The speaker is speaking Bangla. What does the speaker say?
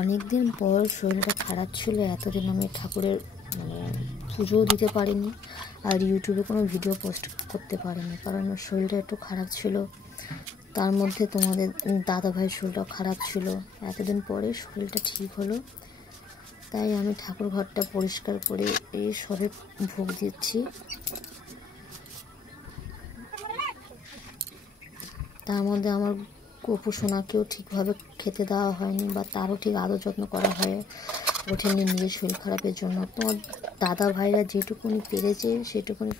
অনেক দিন পর শরীরটা খারাপ ছিল, এতদিন আমি ঠাকুরের পুজোও দিতে পারিনি আর ইউটিউবে কোনো ভিডিও পোস্ট করতে পারিনি, কারণ শরীরটা একটু খারাপ ছিল। তার মধ্যে তোমাদের দাদা ভাইয়ের শরীরটাও খারাপ ছিল। এতদিন পরে শরীরটা ঠিক হলো, তাই আমি ঠাকুর ঘরটা পরিষ্কার করে এই সবে ভোগ দিচ্ছি। তার মধ্যে আমার গপু সোনাকেও ঠিকভাবে খেতে দেওয়া হয়নি বা তারও ঠিক আদর যত্ন করা হয়ে ওঠেনি নিজের শরীর খারাপের জন্য। তোমার দাদা ভাইরা যেটুকুনি পেরেছে সেটুকুনি